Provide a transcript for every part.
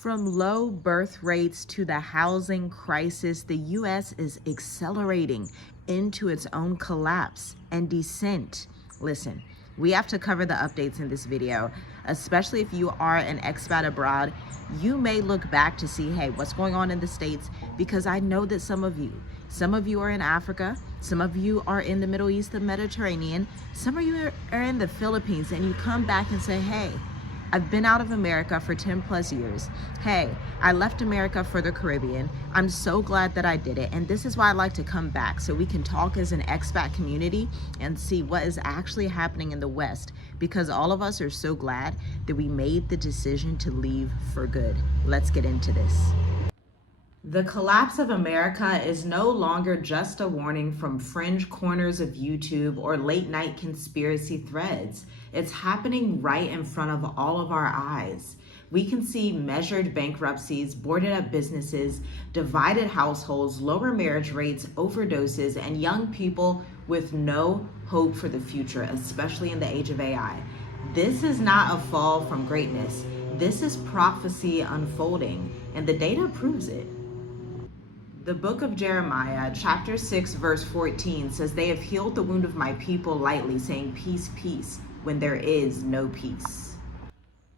From low birth rates to the housing crisis, the U.S. is accelerating into its own collapse and descent. Listen, we have to cover the updates in this video, especially if you are an expat abroad. You may look back to see, hey, what's going on in the States? Because I know that some of you are in Africa, some of you are in the Middle East, the Mediterranean, some of you are in the Philippines, and you come back and say, hey, I've been out of America for 10 plus years. Hey, I left America for the Caribbean. I'm so glad that I did it. And this is why I like to come back, so we can talk as an expat community and see what is actually happening in the West, because all of us are so glad that we made the decision to leave for good. Let's get into this. The collapse of America is no longer just a warning from fringe corners of YouTube or late night conspiracy threads. It's happening right in front of all of our eyes. We can see measured bankruptcies, boarded up businesses, divided households, lower marriage rates, overdoses, and young people with no hope for the future, especially in the age of AI. This is not a fall from greatness. This is prophecy unfolding, and the data proves it. The book of Jeremiah, chapter 6, verse 14 says, "They have healed the wound of my people lightly, saying peace, peace, when there is no peace."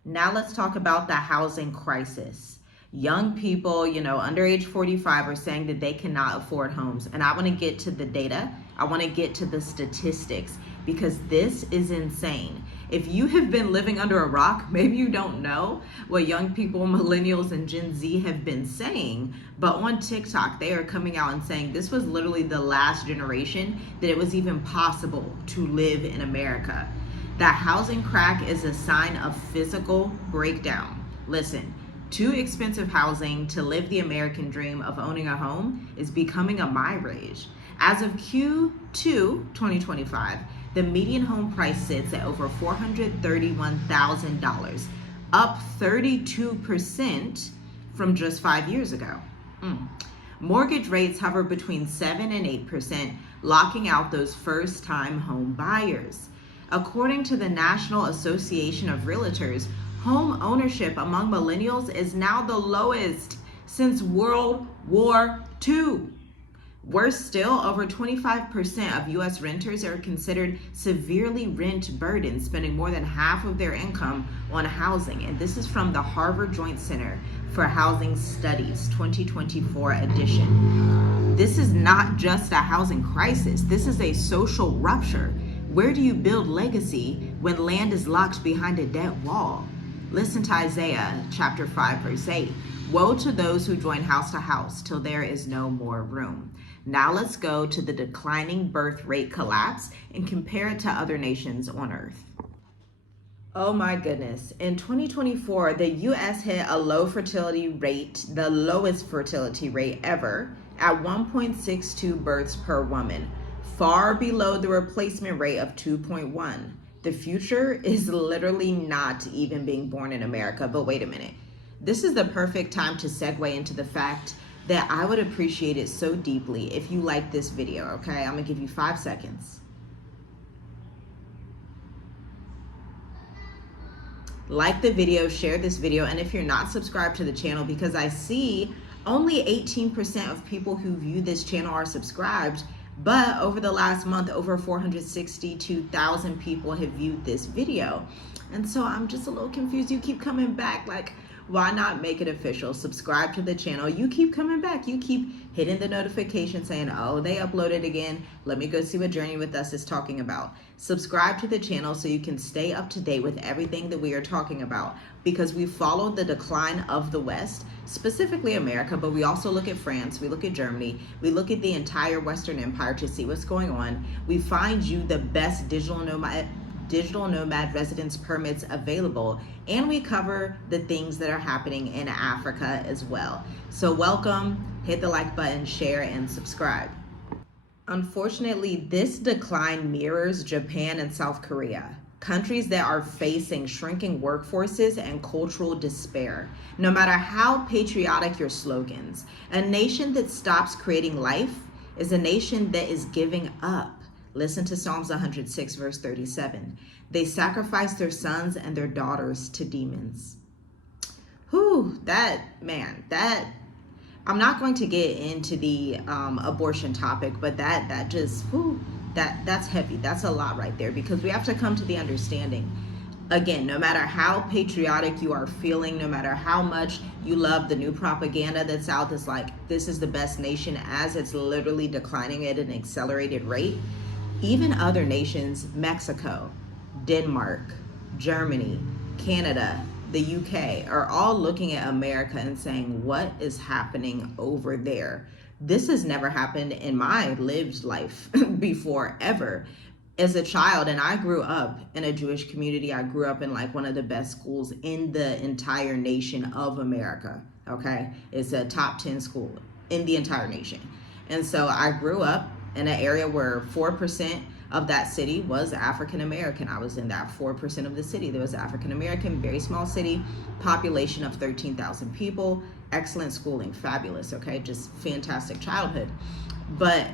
Now let's talk about the housing crisis. Young people, under age 45 are saying that they cannot afford homes. And I want to get to the data. I want to get to the statistics, because this is insane. If you have been living under a rock, maybe you don't know what young people, millennials, and Gen Z have been saying, but on TikTok, they are coming out and saying this was literally the last generation that it was even possible to live in America. That housing crack is a sign of physical breakdown. Listen, too expensive housing to live the American dream of owning a home is becoming a mirage. As of Q2 2025, the median home price sits at over $431,000, up 32% from just 5 years ago. Mortgage rates hover between 7 and 8%, locking out those first-time home buyers. According to the National Association of Realtors, home ownership among millennials is now the lowest since World War II. Worse still, over 25% of U.S. renters are considered severely rent burdened, spending more than half of their income on housing. And this is from the Harvard Joint Center for Housing Studies 2024 edition. This is not just a housing crisis. This is a social rupture. Where do you build legacy when land is locked behind a dead wall? Listen to Isaiah chapter 5, verse 8. Woe to those who join house to house till there is no more room. Now let's go to the declining birth rate collapse and compare it to other nations on earth. Oh my goodness. In 2024, the US hit a low fertility rate, the lowest fertility rate ever, at 1.62 births per woman, far below the replacement rate of 2.1. The future is literally not even being born in America. But wait a minute. This is the perfect time to segue into the fact that I would appreciate it so deeply if you like this video, okay? I'm gonna give you 5 seconds. Like the video, share this video, and if you're not subscribed to the channel, because I see only 18% of people who view this channel are subscribed, but over the last month, over 462,000 people have viewed this video. And so I'm just a little confused. You keep coming back, like, why not make it official? Subscribe to the channel. You keep coming back. You keep hitting the notification saying, oh, they uploaded again. Let me go see what Journey With Us is talking about. Subscribe to the channel so you can stay up to date with everything that we are talking about, because we followed the decline of the West, specifically America, but we also look at France, we look at Germany, we look at the entire Western Empire to see what's going on. We find you the best digital nomad residence permits available, and we cover the things that are happening in Africa as well. So welcome, hit the like button, share, and subscribe. Unfortunately, this decline mirrors Japan and South Korea, countries that are facing shrinking workforces and cultural despair. No matter how patriotic your slogans, a nation that stops creating life is a nation that is giving up. Listen to Psalms 106, verse 37. They sacrifice their sons and their daughters to demons. Whew, that I'm not going to get into the abortion topic, but that just, that's heavy. That's a lot right there, because we have to come to the understanding. Again, no matter how patriotic you are feeling, no matter how much you love the new propaganda that's out, that's like, this is the best nation, as it's literally declining at an accelerated rate. Even other nations, Mexico, Denmark, Germany, Canada, the UK, are all looking at America and saying, what is happening over there? This has never happened in my lived life before, ever. As a child, and I grew up in a Jewish community, I grew up in like one of the best schools in the entire nation of America, okay? It's a top 10 school in the entire nation. And so I grew up in an area where 4% of that city was African American. I was in that 4% of the city. There was African American, very small city, population of 13,000 people, excellent schooling, fabulous, okay? Just fantastic childhood. But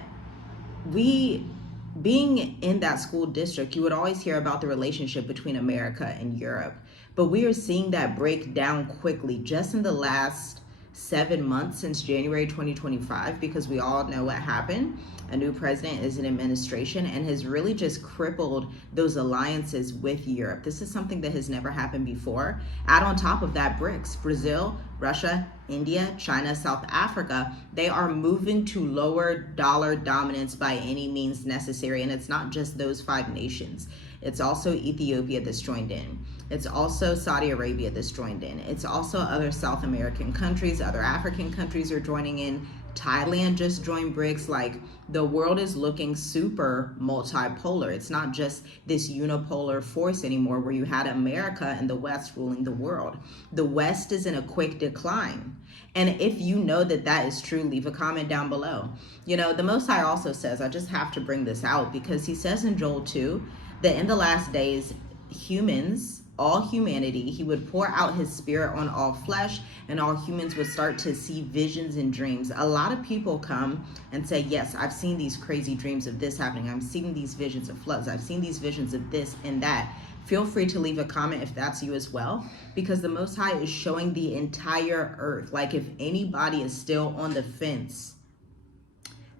being in that school district, you would always hear about the relationship between America and Europe. But we are seeing that break down quickly just in the last 7 months since January 2025, because we all know what happened. A new president is in administration and has really just crippled those alliances with Europe. This is something that has never happened before. Add on top of that BRICS, Brazil, Russia, India, China, South Africa, they are moving to lower dollar dominance by any means necessary. And it's not just those 5 nations. It's also Ethiopia that's joined in. It's also Saudi Arabia that's joined in. It's also other South American countries, other African countries are joining in. Thailand just joined BRICS. Like, the world is looking super multipolar. It's not just this unipolar force anymore where you had America and the West ruling the world. The West is in a quick decline. And if you know that that is true, leave a comment down below. You know, the Most High also says, I just have to bring this out, because he says in Joel 2 that in the last days, humans, all humanity, he would pour out his spirit on all flesh, and all humans would start to see visions and dreams. A lot of people come and say, yes, I've seen these crazy dreams of this happening. I'm seeing these visions of floods. I've seen these visions of this and that. Feel free to leave a comment if that's you as well, because the Most High is showing the entire earth. Like, if anybody is still on the fence,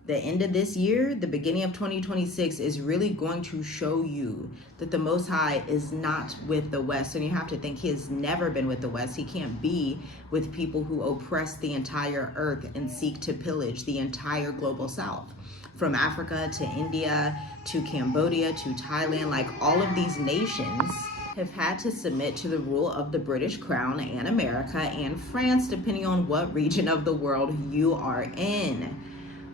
the end of this year, the beginning of 2026 is really going to show you that the Most High is not with the West. And you have to think he has never been with the West. He can't be with people who oppress the entire earth and seek to pillage the entire global South. From Africa to India to Cambodia to Thailand, like, all of these nations have had to submit to the rule of the British Crown and America and France, depending on what region of the world you are in.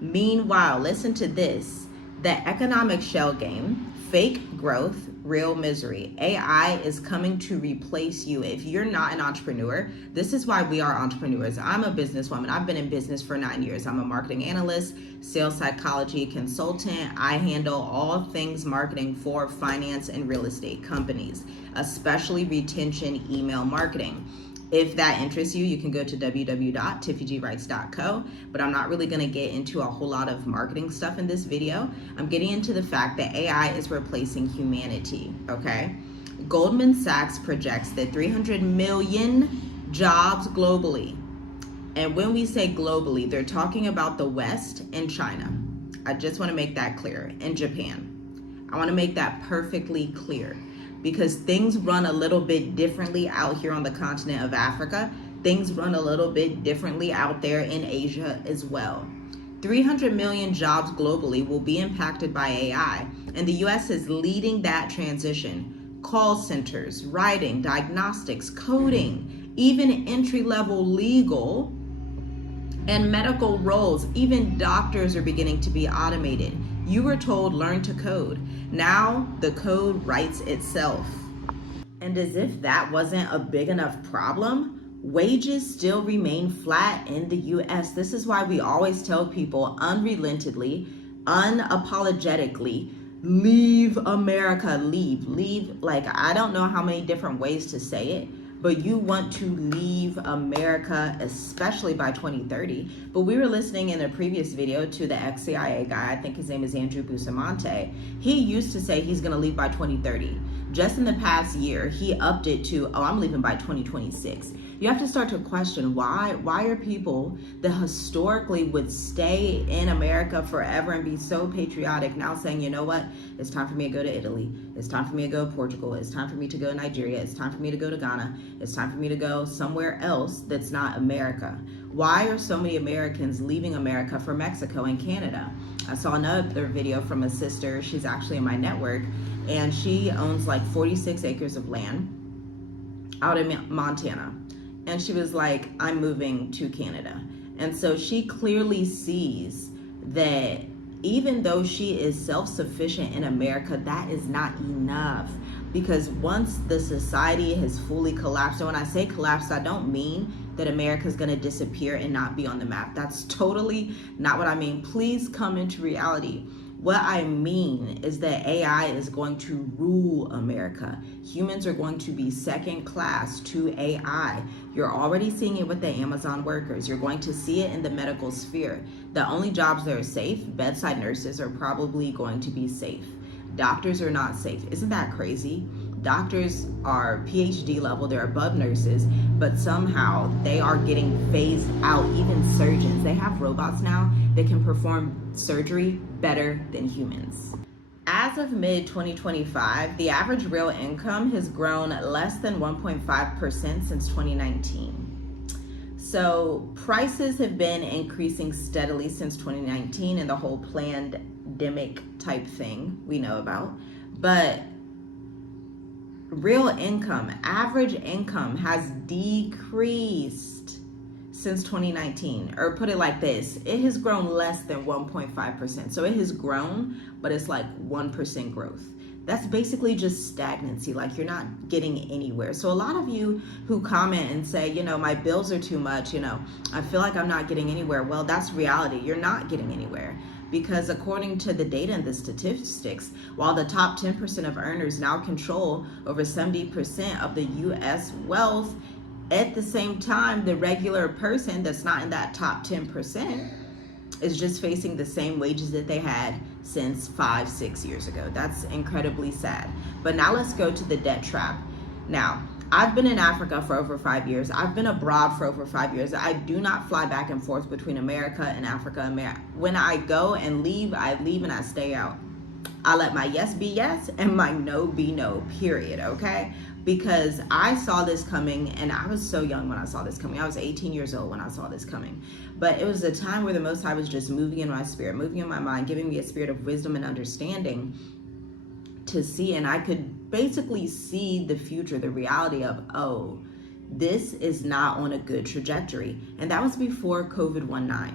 Meanwhile, listen to this: the economic shell game, fake growth, real misery. AI is coming to replace you. If you're not an entrepreneur, this is why we are entrepreneurs. I'm a businesswoman. I've been in business for 9 years. I'm a marketing analyst, sales psychology consultant. I handle all things marketing for finance and real estate companies, especially retention email marketing. If that interests you, you can go to www.tiffygwrites.co, but I'm not really going to get into a whole lot of marketing stuff in this video. I'm getting into the fact that AI is replacing humanity, okay? Goldman Sachs projects that 300 million jobs globally. And when we say globally, they're talking about the West and China. I just want to make that clear. And Japan. I want to make that perfectly clear, because things run a little bit differently out here on the continent of Africa. Things run a little bit differently out there in Asia as well. 300 million jobs globally will be impacted by AI, and the US is leading that transition. Call centers, writing, diagnostics, coding, even entry-level legal and medical roles, even doctors are beginning to be automated. You were told learn to code. Now the code writes itself. And as if that wasn't a big enough problem, wages still remain flat in the US. This is why we always tell people unrelentingly, unapologetically, leave America, leave. Like, I don't know how many different ways to say it, but you want to leave America, especially by 2030. But we were listening in a previous video to the ex-CIA guy, I think his name is Andrew Bustamante. He used to say he's gonna leave by 2030. Just in the past year, he upped it to, oh, I'm leaving by 2026. you have to start to question why are people that historically would stay in America forever and be so patriotic now saying, you know what, it's time for me to go to Italy, it's time for me to go to Portugal, it's time for me to go to Nigeria, it's time for me to go to Ghana, it's time for me to go somewhere else that's not America. Why are so many Americans leaving America for Mexico and Canada? I saw another video from a sister, she's actually in my network, and she owns like 46 acres of land out in Montana. And she was like, I'm moving to Canada. And so she clearly sees that even though she is self-sufficient in America, that is not enough. Because once the society has fully collapsed, and when I say collapsed, I don't mean that America is going to disappear and not be on the map. That's totally not what I mean. Please come into reality. What I mean is that AI is going to rule America. Humans are going to be second class to AI. You're already seeing it with the Amazon workers. You're going to see it in the medical sphere. The only jobs that are safe, bedside nurses are probably going to be safe. Doctors are not safe. Isn't that crazy? Doctors are PhD level, they're above nurses, but somehow they are getting phased out. Even surgeons, they have robots now that can perform surgery better than humans. As of mid-2025, the average real income has grown less than 1.5% since 2019. So prices have been increasing steadily since 2019 and the whole pandemic type thing we know about. But real income, average income has decreased since 2019, or put it like this, it has grown less than 1.5%. So it has grown, but it's like 1% growth. That's basically just stagnancy, like you're not getting anywhere. So a lot of you who comment and say, you know, my bills are too much, you know, I feel like I'm not getting anywhere. Well, that's reality. You're not getting anywhere. Because according to the data and the statistics, while the top 10% of earners now control over 70% of the US wealth, at the same time, the regular person that's not in that top 10% is just facing the same wages that they had since 5-6 years ago. That's incredibly sad. But now let's go to the debt trap. Now, I've been in Africa for over 5 years. I've been abroad for over 5 years. I do not fly back and forth between America and Africa. When I go and leave, I leave and I stay out. I let my yes be yes and my no be no, period, okay? Because I saw this coming, and I was so young when I saw this coming. I was 18 years old when I saw this coming. But it was a time where the Most High was just moving in my spirit, moving in my mind, giving me a spirit of wisdom and understanding to see, and I could basically see the future, the reality of, oh, this is not on a good trajectory. And that was before COVID-19.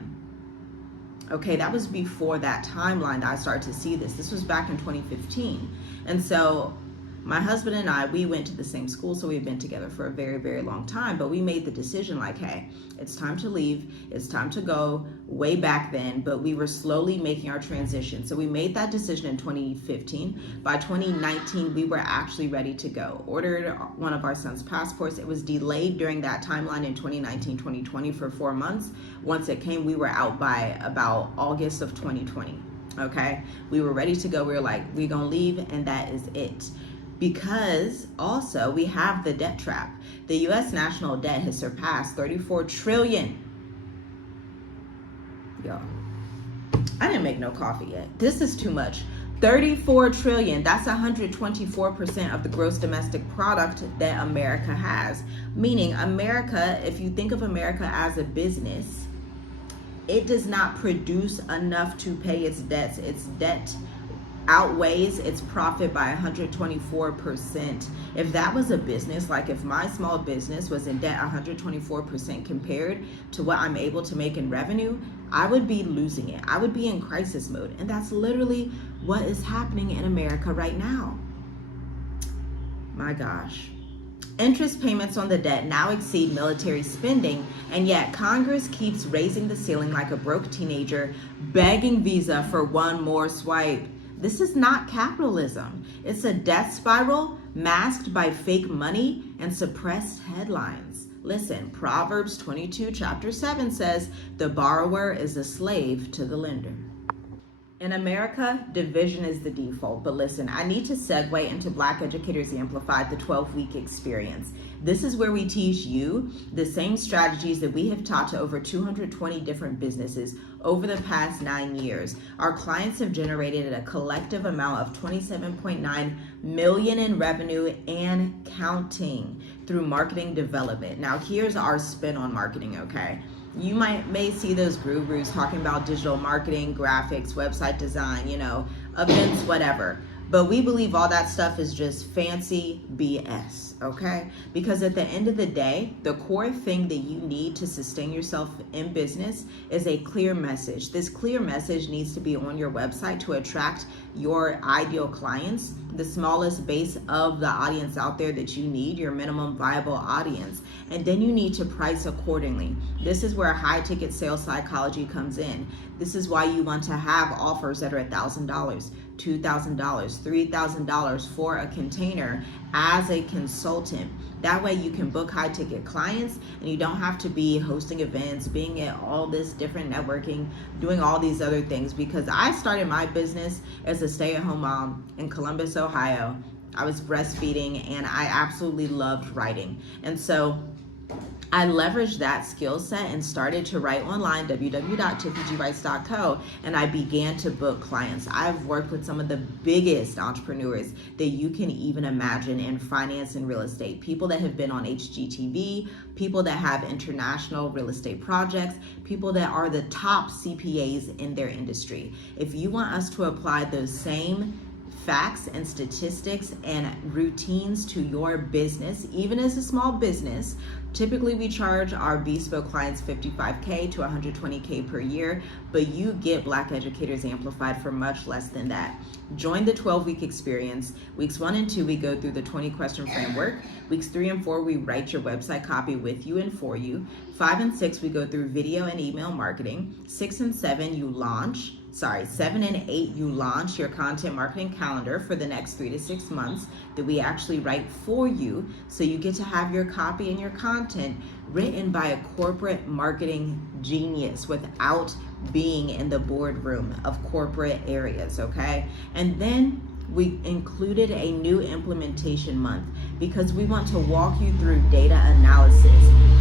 Okay, that was before that timeline that I started to see this. This was back in 2015. And so my husband and I, we went to the same school, so we've been together for a very, very long time, but we made the decision like, hey, it's time to leave, it's time to go, way back then, but we were slowly making our transition. So we made that decision in 2015. By 2019, we were actually ready to go. Ordered one of our son's passports. It was delayed during that timeline in 2019, 2020 for 4 months. Once it came, we were out by about August of 2020, okay? We were ready to go. We were like, we're gonna leave, and that is it. Because also we have the debt trap. The US national debt has surpassed 34 trillion. Y'all, I didn't make no coffee yet. This is too much. 34 trillion, that's 124% of the gross domestic product that America has. Meaning America, if you think of America as a business, it does not produce enough to pay its debts. Its debt outweighs its profit by 124%. If that was a business, like if my small business was in debt 124% compared to what I'm able to make in revenue, I would be losing it. I would be in crisis mode. And that's literally what is happening in America right now. My gosh. Interest payments on the debt now exceed military spending, and yet Congress keeps raising the ceiling like a broke teenager, begging Visa for one more swipe. This is not capitalism. It's a death spiral masked by fake money and suppressed headlines. Listen, Proverbs 22, chapter 7 says, the borrower is a slave to the lender. In America, division is the default. But listen, I need to segue into Black Educators Amplified, the 12-week experience. This is where we teach you the same strategies that we have taught to over 220 different businesses over the past 9 years. Our clients have generated a collective amount of $27.9 million in revenue and counting through marketing development. Now, here's our spin on marketing, okay? You may see those gurus talking about digital marketing, graphics, website design, events, whatever. But we believe all that stuff is just fancy BS, okay? Because at the end of the day, the core thing that you need to sustain yourself in business is a clear message. This clear message needs to be on your website to attract your ideal clients, the smallest base of the audience out there that you need, your minimum viable audience. And then you need to price accordingly. This is where high ticket sales psychology comes in. This is why you want to have offers that are $1,000, $2,000, $3,000 for a container as a consultant. That way you can book high ticket clients and you don't have to be hosting events, being at all this different networking, doing all these other things. Because I started my business as a stay-at-home mom in Columbus, Ohio. I was breastfeeding and I absolutely loved writing. And so I leveraged that skill set and started to write online, www.tiffygwrites.co, and I began to book clients. I've worked with some of the biggest entrepreneurs that you can even imagine in finance and real estate. People that have been on HGTV, people that have international real estate projects, people that are the top CPAs in their industry. If you want us to apply those same facts and statistics and routines to your business, even as a small business, typically we charge our bespoke clients $55K to $120K per year, but you get Black Educators Amplified for much less than that. Join the 12-week experience. Weeks 1 and 2, we go through the 20-question framework. Weeks 3 and 4, we write your website copy with you and for you. 5 and 6, we go through video and email marketing. 6 and 7, 7 and 8, you launch your content marketing calendar for the next 3 to 6 months that we actually write for you. So you get to have your copy and your content written by a corporate marketing genius without being in the boardroom of corporate areas, okay? And then we included a new implementation month because we want to walk you through data analysis,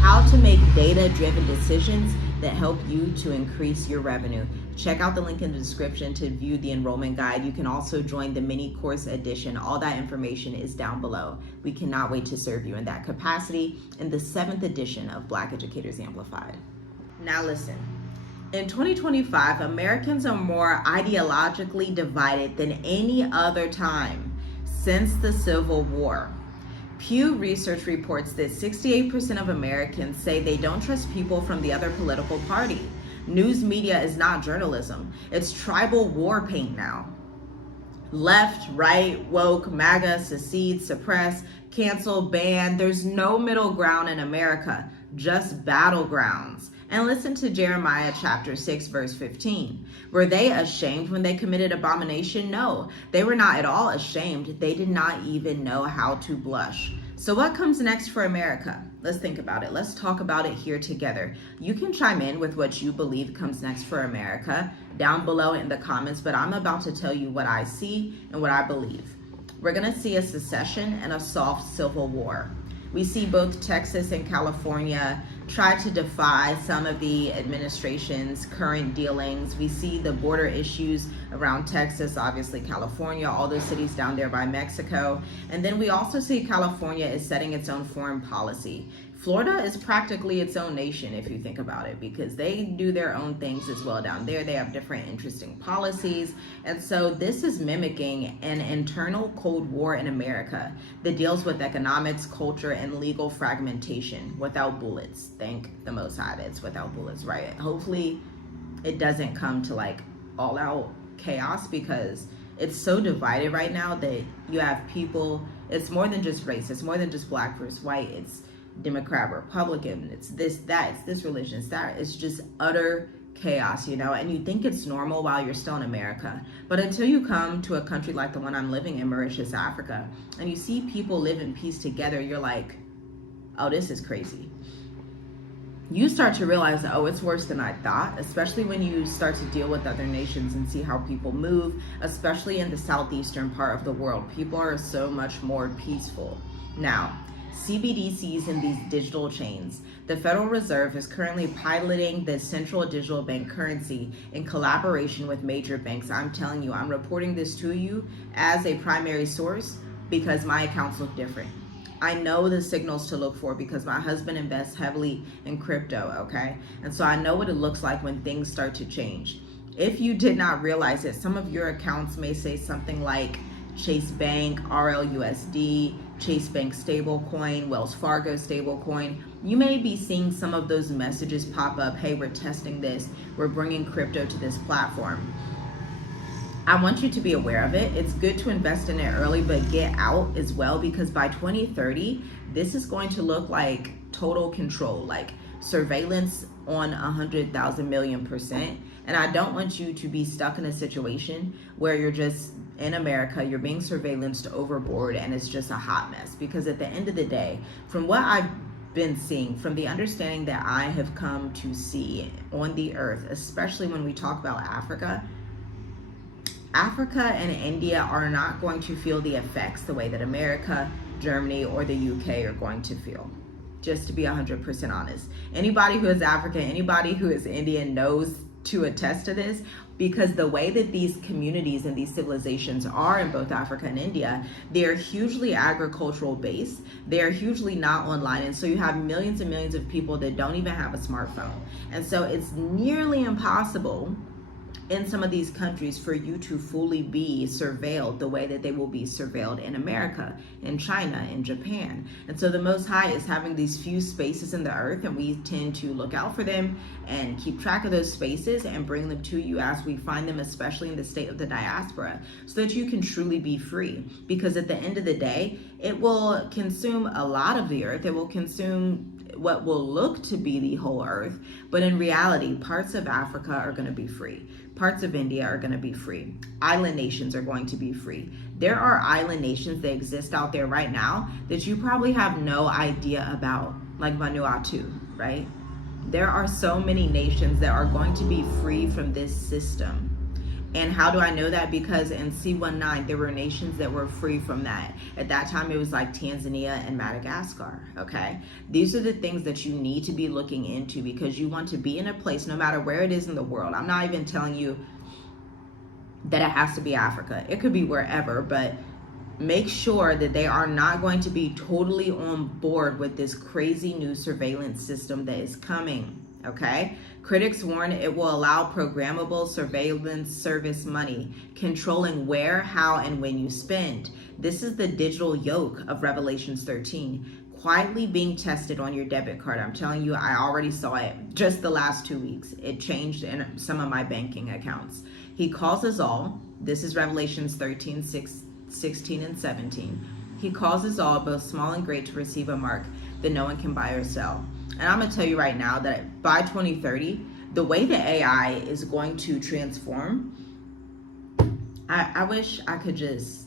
how to make data-driven decisions that help you to increase your revenue. Check out the link in the description to view the enrollment guide. You can also join the mini course edition. All that information is down below. We cannot wait to serve you in that capacity in the 7th edition of Black Educators Amplified. Now listen. In 2025, Americans are more ideologically divided than any other time since the Civil War. Pew Research reports that 68% of Americans say they don't trust people from the other political party. News media is not journalism. It's tribal war paint now. Left, right, woke, MAGA, secede, suppress, cancel, ban. There's no middle ground in America, just battlegrounds. And listen to Jeremiah chapter 6, verse 15. Were they ashamed when they committed abomination? No, they were not at all ashamed. They did not even know how to blush. So what comes next for America? Let's think about it. Let's talk about it here together. You can chime in with what you believe comes next for America down below in the comments, but I'm about to tell you what I see and what I believe. We're going to see a secession and a soft civil war. We see both Texas and California try to defy some of the administration's current dealings. We see the border issues around Texas, obviously California, all those cities down there by Mexico. And then we also see California is setting its own foreign policy. Florida is practically its own nation if you think about it, because they do their own things as well down there. They have different interesting policies. And so this is mimicking an internal Cold War in America that deals with economics, culture, and legal fragmentation without bullets. Thank the Most High, it's without bullets, right? Hopefully it doesn't come to like all out chaos, because it's so divided right now that you have people, it's more than just race, it's more than just black versus white, it's Democrat, Republican, it's this, that, it's this religion, it's that. It's just utter chaos, and you think it's normal while you're still in America. But until you come to a country like the one I'm living in, Mauritius, Africa, and you see people live in peace together, you're like, oh, this is crazy. you start to realize, oh, it's worse than I thought, especially when you start to deal with other nations and see how people move, especially in the southeastern part of the world. People are so much more peaceful. Now, CBDCs and these digital chains. The Federal Reserve is currently piloting the central digital bank currency in collaboration with major banks. I'm telling you, I'm reporting this to you as a primary source because my accounts look different. I know the signals to look for because my husband invests heavily in crypto, okay? And so I know what it looks like when things start to change. If you did not realize it, some of your accounts may say something like Chase Bank, RLUSD, Chase Bank stablecoin, Wells Fargo stablecoin. You may be seeing some of those messages pop up. Hey, we're testing this. We're bringing crypto to this platform. I want you to be aware of it. It's good to invest in it early, but get out as well, because by 2030, this is going to look like total control, like surveillance on 100,000 million %. And I don't want you to be stuck in a situation where you're just in America, you're being surveillanced overboard and it's just a hot mess. Because at the end of the day, from what I've been seeing, from the understanding that I have come to see on the earth, especially when we talk about Africa and India are not going to feel the effects the way that America, Germany, or the UK are going to feel. Just to be 100% honest. Anybody who is African, anybody who is Indian knows to attest to this, because the way that these communities and these civilizations are in both Africa and India, they're hugely agricultural based. They're hugely not online. And so you have millions and millions of people that don't even have a smartphone. And so it's nearly impossible in some of these countries for you to fully be surveilled the way that they will be surveilled in America, in China, in Japan. And so the Most High is having these few spaces in the earth, and we tend to look out for them and keep track of those spaces and bring them to you as we find them, especially in the state of the diaspora, so that you can truly be free. Because at the end of the day, it will consume a lot of the earth. It will consume what will look to be the whole earth, but in reality, parts of Africa are going to be free. Parts of India are going to be free. Island nations are going to be free. There are island nations that exist out there right now that you probably have no idea about, like Vanuatu, right? There are so many nations that are going to be free from this system. And how do I know that? Because in C19, there were nations that were free from that. At that time, it was like Tanzania and Madagascar, okay? These are the things that you need to be looking into, because you want to be in a place, no matter where it is in the world. I'm not even telling you that it has to be Africa. It could be wherever, but make sure that they are not going to be totally on board with this crazy new surveillance system that is coming, okay? Critics warn it will allow programmable surveillance service money, controlling where, how, and when you spend. This is the digital yoke of Revelations 13, quietly being tested on your debit card. I'm telling you, I already saw it just the last 2 weeks. It changed in some of my banking accounts. He causes all, this is Revelations 13, 16, and 17. He causes all, both small and great, to receive a mark that no one can buy or sell. And I'm going to tell you right now that by 2030, the way that AI is going to transform, I wish I could just,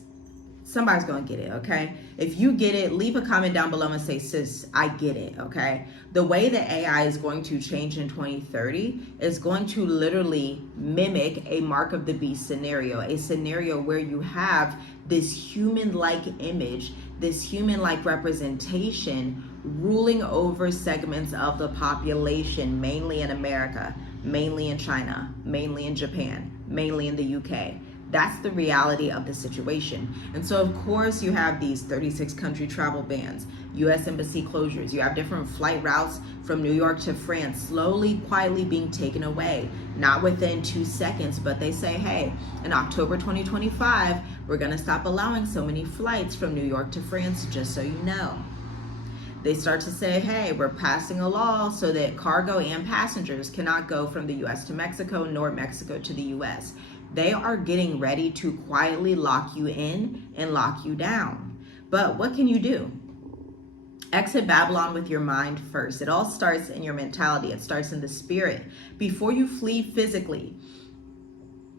somebody's going to get it, okay? If you get it, leave a comment down below and say, sis, I get it, okay? The way that AI is going to change in 2030 is going to literally mimic a mark of the beast scenario, a scenario where you have this human-like image, this human-like representation ruling over segments of the population, mainly in America, mainly in China, mainly in Japan, mainly in the UK. That's the reality of the situation. And so, of course, you have these 36 country travel bans, US embassy closures. You have different flight routes from New York to France slowly, quietly being taken away. Not within 2 seconds, but they say, hey, in October 2025, we're going to stop allowing so many flights from New York to France, just so you know. They start to say, hey, we're passing a law so that cargo and passengers cannot go from the US to Mexico, nor Mexico to the US. They are getting ready to quietly lock you in and lock you down. But what can you do? Exit Babylon with your mind first. It all starts in your mentality. It starts in the spirit. Before you flee physically,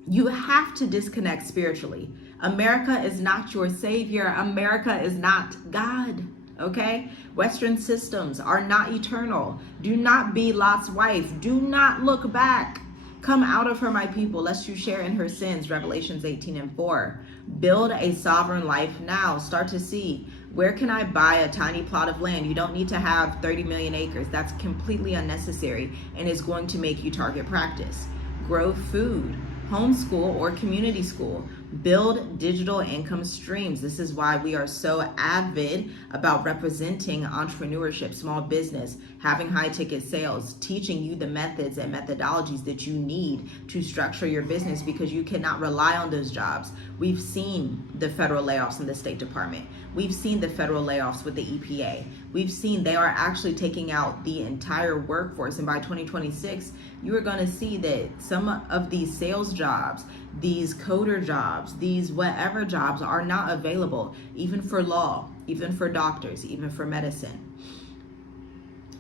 you have to disconnect spiritually. America is not your savior. America is not God. okay? Western systems are not eternal. Do not be Lot's wife. Do not look back. Come out of her, my people, lest you share in her sins, Revelations 18:4. Build a sovereign life now. Start to see, where can I buy a tiny plot of land? You don't need to have 30 million acres. That's completely unnecessary and is going to make you target practice. Grow food, homeschool or community school. Build digital income streams. This is why we are so avid about representing entrepreneurship, small business, having high ticket sales, teaching you the methods and methodologies that you need to structure your business, because you cannot rely on those jobs. We've seen the federal layoffs in the State Department. We've seen the federal layoffs with the EPA. We've seen they are actually taking out the entire workforce. And by 2026, you are going to see that some of these sales jobs, these coder jobs, these whatever jobs are not available, even for law, even for doctors, even for medicine.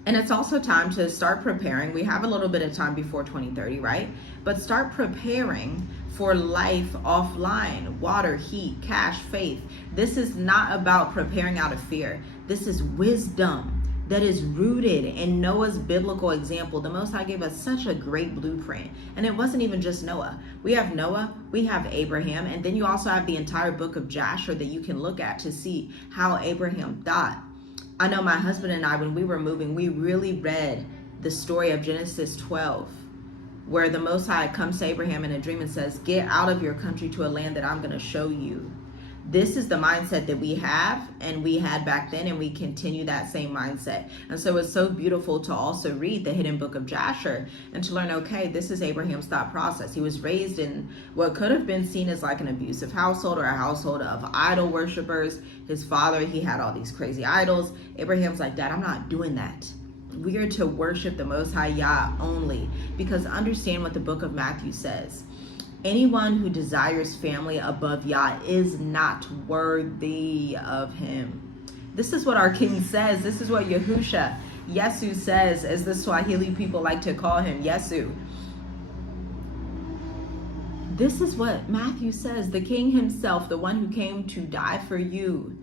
And it's also time to start preparing. We have a little bit of time before 2030, right? But start preparing for life offline, water, heat, cash, faith. This is not about preparing out of fear. This is wisdom that is rooted in Noah's biblical example. The Most High gave us such a great blueprint. And it wasn't even just Noah. We have Noah, we have Abraham, and then you also have the entire book of Joshua that you can look at to see how Abraham thought. I know my husband and I, when we were moving, we really read the story of Genesis 12, where the Most High comes to Abraham in a dream and says, get out of your country to a land that I'm going to show you. This is the mindset that we have and we had back then, and we continue that same mindset. And so it's so beautiful to also read the hidden book of Joshua and to learn, okay, this is Abraham's thought process. He was raised in what could have been seen as like an abusive household or a household of idol worshipers. His father, he had all these crazy idols. Abraham's like, Dad, I'm not doing that. We are to worship the Most High Yah only, because understand what the book of Matthew says. Anyone who desires family above Yah is not worthy of him. This is what our King says. This is what Yahusha, Yesu says, as the Swahili people like to call him, Yesu. This is what Matthew says. The King himself, the one who came to die for you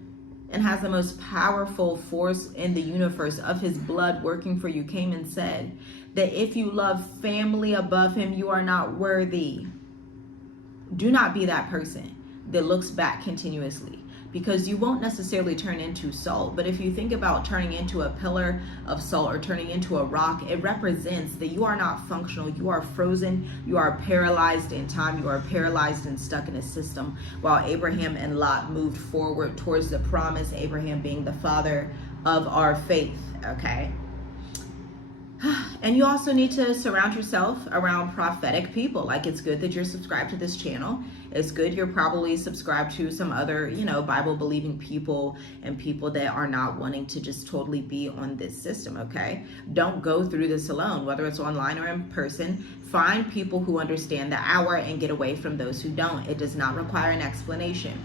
and has the most powerful force in the universe of his blood working for you, came and said that if you love family above him, you are not worthy. Do not be that person that looks back continuously, because you won't necessarily turn into salt. But if you think about turning into a pillar of salt or turning into a rock, it represents that you are not functional. You are frozen. You are paralyzed in time. You are paralyzed and stuck in a system. While Abraham and Lot moved forward towards the promise, Abraham being the father of our faith, okay? And you also need to surround yourself around prophetic people. Like, it's good that you're subscribed to this channel. It's good you're probably subscribed to some other, Bible believing people and people that are not wanting to just totally be on this system, okay? Don't go through this alone, whether it's online or in person. Find people who understand the hour and get away from those who don't. It does not require an explanation.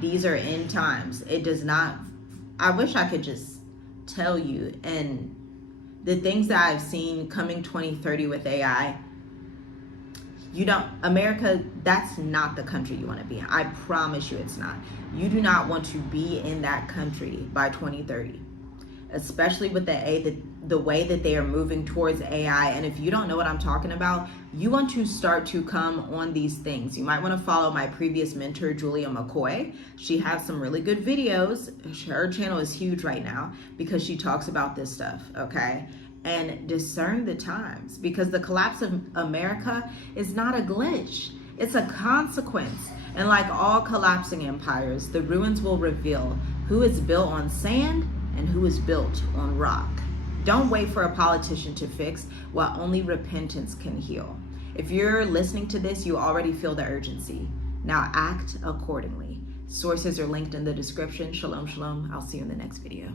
These are end times. It does not, I wish I could just tell you, and the things that I've seen coming 2030 with AI, America, that's not the country you want to be in. I promise you it's not. You do not want to be in that country by 2030, especially with the way that they are moving towards AI. And if you don't know what I'm talking about, you want to start to come on these things. You might want to follow my previous mentor, Julia McCoy. She has some really good videos. Her channel is huge right now because she talks about this stuff, okay? And discern the times, because the collapse of America is not a glitch. It's a consequence. And like all collapsing empires, the ruins will reveal who is built on sand and who is built on rock. Don't wait for a politician to fix what only repentance can heal. If you're listening to this, you already feel the urgency. Now act accordingly. Sources are linked in the description. Shalom, shalom. I'll see you in the next video.